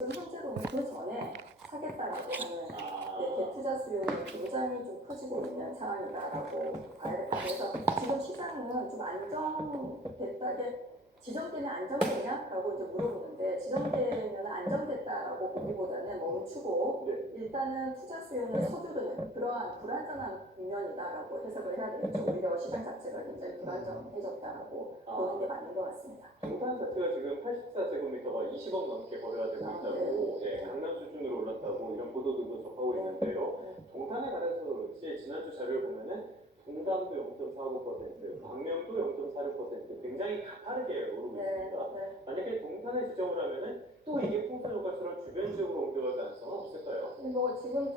현재로는 그 전에 사겠다라고 하는 대투자 수요는 굉장히 좀 커지고 있는 상황이다라고 봐야 됩니다. 그래서 지금 시장은 좀 안정됐다, 지정되면 안정되냐라고 이제 물어보는데 지정되면 안정됐다라고 보기보다는 멈추고 일단은 투자 수요는 서두르는 그러한 불안정한 국면이다라고 해석을 해야 되겠죠. 오히려 시장 자체가 굉장히 불안정해졌다라고 보는 게 맞는 것 같습니다. 동탄 자체가 지금 84제곱미터가 20억 넘게 거래가 되고 있다고, 강남 수준으로 올랐다고 이런 보도들도 접하고 있는데요. 동탄에 관해서 그렇지 지난주 자료를 보면은 동담도 0.49%, 광명도 0.46%, 굉장히 가파르게 오르고 있습니다. 만약에 동탄을 지정을 하면은 또 이게 풍선 효과처럼 주변 지역으로 옮겨갈 가능성은 없을까요? 뭐 지금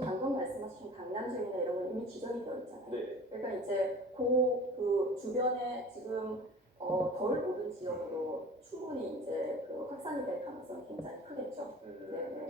방금 말씀하신 강남지역이나 이런 건 이미 지정이 되어 있잖아요. 그러니까 이제 그 주변에 지금 덜 오른 지역으로 충분히 이제 그 확산이 될 가능성이 굉장히 크겠죠.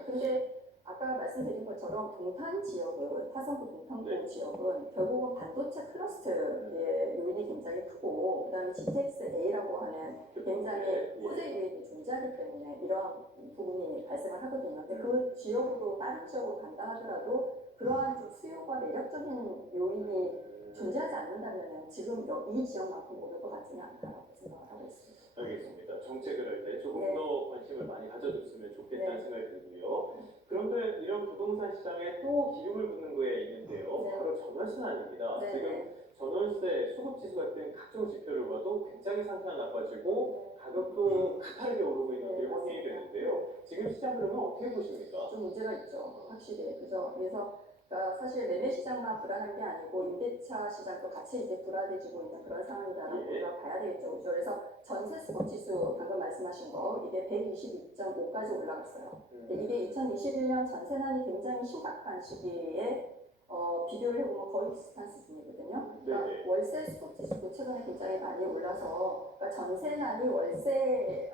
근데 아까 말씀드린 것처럼 동탄 지역은 화성구 동탄구 지역은 결국은 반도체 클러스터의 요인이 굉장히 크고 그다음에 GTX-A라고 하는 굉장히 호재 유입이 존재하기 때문에 이러한 부분이 발생을 하거든요. 근데 그 지역으로 다른 지역으로 간다 하더라도 그러한 좀 수요가 매력적인 요인이 존재하지 않는다면 지금 이 지역만큼 오를 것 같지는 않다고 생각을 하고 있습니다. 알겠습니다. 정책을 할 때 조금 더 관심을 많이 가져줬으면 좋겠다는 생각이 들고요. 그런데 이런 부동산 시장에 또 기름을 붓는 거에 있는데요. 바로 전월세는 아닙니다. 지금 전월세, 수급지수 같은 각종 지표를 봐도 굉장히 상태가 나빠지고 가격도 가파르게 오르고 있는 게 확인이 되는데요. 지금 시장 흐름은 어떻게 보십니까? 좀 문제가 있죠. 확실히. 그죠? 그래서 사실 매매 시장만 불안한 게 아니고 임대차 시장도 같이 이제 불안해지고 있는 그런 상황이다라고 우리가 봐야 되겠죠. 그죠? 그래서 전세 수급 지수 방금 말씀하신 거 이게 122.5까지 올라갔어요. 근데 이게 2021년 전세난이 굉장히 심각한 시기에 비교를 해보면 거의 비슷한 수준이거든요. 그러니까 월세 수급 지수도 최근에 굉장히 많이 올라서 그러니까 전세난이 월세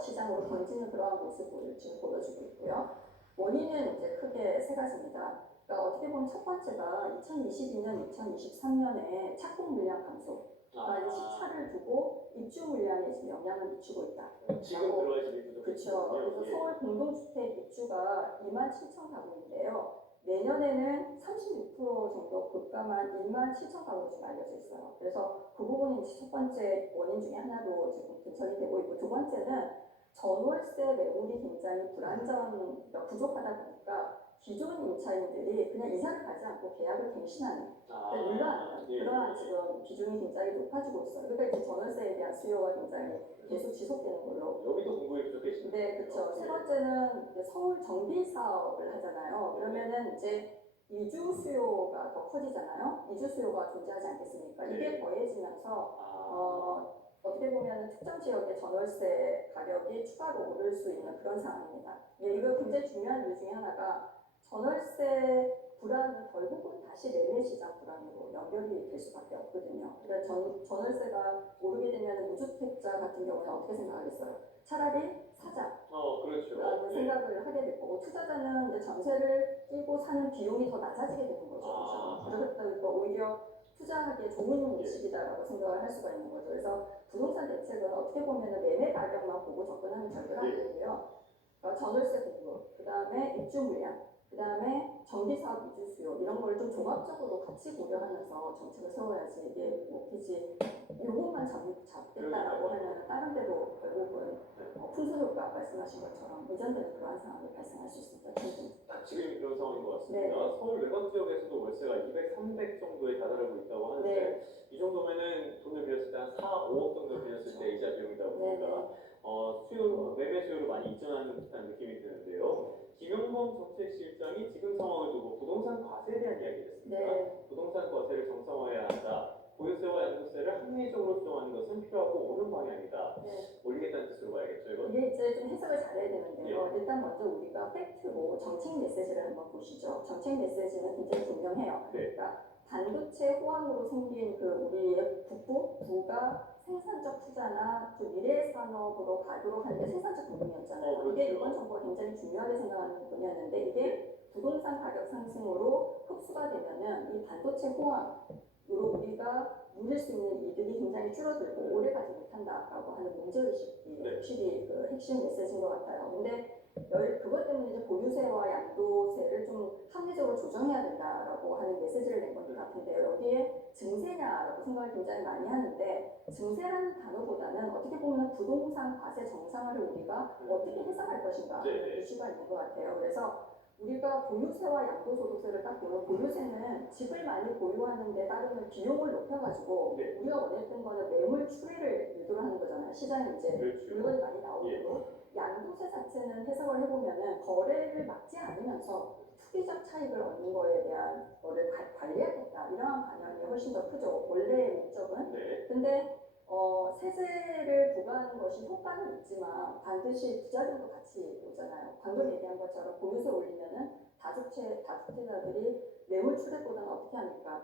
시장으로 번지는 그러한 모습을 지금 보여주고 있고요. 원인은 이제 크게 세 가지입니다. 그러니까 어떻게 보면 첫 번째가 2022년, 2023년에 착공 물량 감소. 그러니까 시차를 두고 입주 물량에 지금 영향을 미치고 있다. 지금 들어가시는 분들 그렇죠. 그래서 서울 공동주택 입주가 27,000 가구인데요. 내년에는 36% 정도 급감한 17,000 가구로 지금 알려져 있어요. 그래서 그 부분이 첫 번째 원인 중에 하나로 지금 분석이 되고 있고 두 번째는 전월세 매물이 굉장히 그러니까 부족하다 보니까 기존 임차인들이 그냥 이사를 가지 않고 계약을 갱신하는 물론 그러한 지금 비중이 굉장히 높아지고 있어요. 그러니까 이제 전월세에 대한 수요가 굉장히 계속 지속되는 걸로. 여기도 공급이 부족해지는. 네, 그렇죠. 세 번째는 이제 서울 정비 사업을 하잖아요. 그러면은 이제 이주 수요가 더 커지잖아요. 이주 수요가 존재하지 않겠습니까? 이게 더해지면서 어떻게 보면 특정 지역의 전월세 가격이 추가로 오를 수 있는 그런 상황입니다. 이거 굉장히 중요한 이유 중에 하나가 전월세 불안은 결국은 다시 매매 시장 불안으로 연결이 될 수밖에 없거든요. 그러니까 전월세가 오르게 되면 무주택자 같은 경우는 어떻게 생각하겠어요? 차라리 사자. 그렇죠. 라는 생각을 하게 될 거고 투자자는 이제 전세를 끼고 사는 비용이 더 낮아지게 되는 거죠. 그렇다 보니까 오히려 투자하기에 좋은 시기다라고 생각을 할 수가 있는 거죠. 그래서 부동산 대책은 어떻게 보면 매매 가격만 보고 접근하면 절대로 안 되고요. 전월세 공급, 그 다음에 입주 물량, 그 다음에 정비사업 이주 수요 이런 걸 좀 종합적으로 같이 고려하면서 정책을 세워야지 이게 뭐 굳이 요것만 잡겠다라고 하면 다른 데로 결국은 풍선 효과 말씀하신 것처럼 의존되는 그러한 상황이 발생할 수 있습니다. 지금 그런 상황인 것 같습니다. 서울 외곽 지역에서도 월세가 200, 300 정도에 다다르고 있다고 하는데 이 정도면은 돈을 빌렸을 때 한 4, 5억 정도 빌렸을 때 이자 비용이다 보니까 매매 수요로 많이 이전하는 듯한 느낌이 드는데요. 김용범 정책실장이 지금 상황을 두고 부동산 과세에 대한 이야기를 했습니다. 부동산 과세를 정상화해야 한다. 보유세와 양도세를 합리적으로 수정하는 것은 필요하고 옳은 방향이다. 올리겠다는 뜻으로 봐야겠죠, 이거? 이게 이제 좀 해석을 잘해야 되는데요. 일단 먼저 우리가 팩트로 정책 메시지를 한번 보시죠. 정책 메시지는 굉장히 분명해요. 그러니까 반도체 호황으로 생긴 그 우리의 부가 생산적 투자나 그 미래 산업으로 가도록 하는 게 생산적 부분이었잖아요. 이게 이번 정부가 굉장히 중요하게 생각하는 부분이었는데 이게 부동산 가격 상승으로 흡수가 되면은 이 반도체 호황으로 우리가 누릴 수 있는 이득이 굉장히 줄어들고 오래 가지 못한다라고 하는 문제의식이 확실히 그 핵심 메시지인 것 같아요. 근데 그것 때문에 이제 보유세와 양도세를 좀 합리적으로 조정해야 된다라고 하는 메시지를 낸 것 같은데요. 여기에 증세냐라고 생각을 굉장히 많이 하는데 증세라는 단어보다는 어떻게 보면 부동산 과세 정상화를 우리가 어떻게 해석할 것인가 하는 이슈가 있는 것 같아요. 그래서 우리가 보유세와 양도소득세를 딱 보면 보유세는 집을 많이 보유하는 데 따르는 비용을 높여가지고 우리가 원했던 거는 매물 추이를 유도를 하는 거잖아요. 시장에 이제 물건이 많이 나오고 양도세 자체는 해석을 해보면은 거래를 막지 않으면서 투기적 차익을 얻는 거에 대한 거를 관리하겠다 이러한 방향이 훨씬 더 크죠. 원래의 목적은. 근데 세제를 부과하는 것이 효과는 있지만 반드시 부작용도 같이 오잖아요. 방금 얘기한 것처럼 보유세 올리면은 다주택자들이 매물 추ред보다는 어떻게 합니까?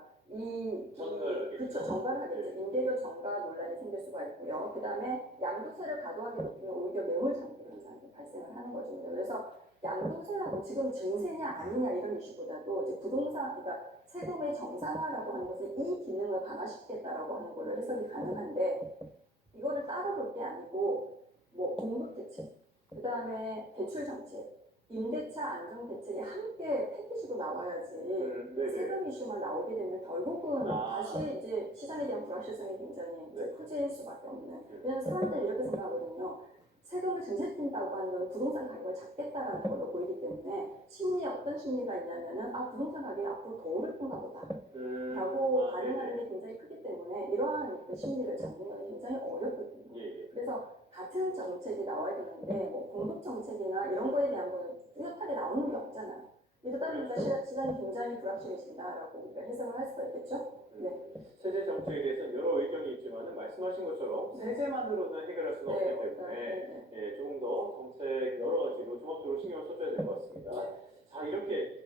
그렇죠. 정가를 하겠죠. 임대료 정가 논란이 생길 수가 있고요. 그 다음에 양도세를 과도하게 높이면 오히려 매물 잠금 현상이 발생을 하는 거죠. 그래서 양도세라고 지금 증세냐 아니냐 이런 이슈보다도 이제 부동산, 그러니까 세금의 정상화라고 하는 것은 이 기능을 강화시키겠다라고 하는 걸로 해석이 가능한데 이거를 따로 볼 게 아니고 뭐 공급 대책, 그 다음에 대출 정책, 임대차 안정 대책이 함께 패키지로 나와야지 세금 이슈만 나오게 되면 결국은 다시 이제 시장에 대한 불확실성이 굉장히 이제 커질 수밖에 없는. 왜냐하면 사람들이 이렇게 생각하거든요. 세금을 증세시킨다고 하는 건 부동산 가격을 잡겠다라는 걸로 보이기 때문에 심리에 어떤 심리가 있냐면은 부동산 가격이 앞으로 더 오를 건가 보다 라고 반응하는 게 굉장히 크기 때문에 이러한 그 심리를 잡는 건 굉장히 어렵거든요. 그래서 같은 정책이 나와야 되는데 뭐 공급 정책이나 이런 거에 대한 거는 뚜렷하게 나오는 게 없잖아요. 이러다 보니까 시장이 굉장히 불확실해진다라고 우리가 해석을 할 수가 있겠죠. 세제 정책에 대해서는 여러 의견이 있지만 말씀하신 것처럼 세제만으로는 해결할 수가 없기 때문에 조금 더 정책 여러 가지로 종합적으로 신경을 써줘야 될 것 같습니다. 자, 이렇게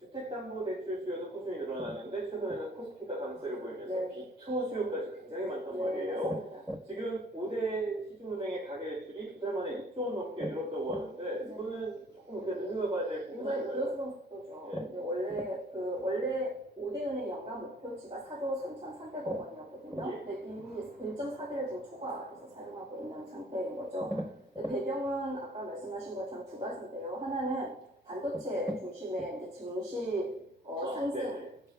주택담보대출 수요도 꾸준히 늘어나는데 최근에는 코스피가 강세를 보이면서 B2 수요까지 굉장히 많단 말이에요. 지금 5대 시중은행의 가계대출이 2달 만에 6조 원 넘게 늘었다고 하는데 이거는 조금 우리가 눈여겨봐야 될 부분인가요? 굉장히 불러스러운 속도죠. 원래 5대 은행 연간 목표치가 4조 3,300억 원이었거든요. 근데 이미 1.4대를 지금 초과해서 사용하고 있는 상태인 거죠. 배경은 아까 말씀하신 것처럼 두 가지인데요. 하나는 반도체 중심의 이제 증시 상승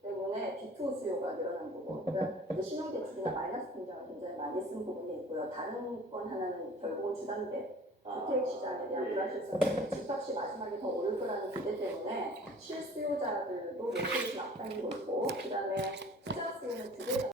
때문에 B2 수요가 늘어난 부분. 그러니까 신용대출이나 마이너스 통장을 굉장히 많이 쓴 부분이 있고요. 다른 건 하나는 결국은 주담대. 주택 시장에 대한 불확실성, 집값이 마지막에 더 오를 거라는 기대 때문에 실수요자들도 매출이 좀 앞당기고 있고, 그 다음에 투자 수요는 두 배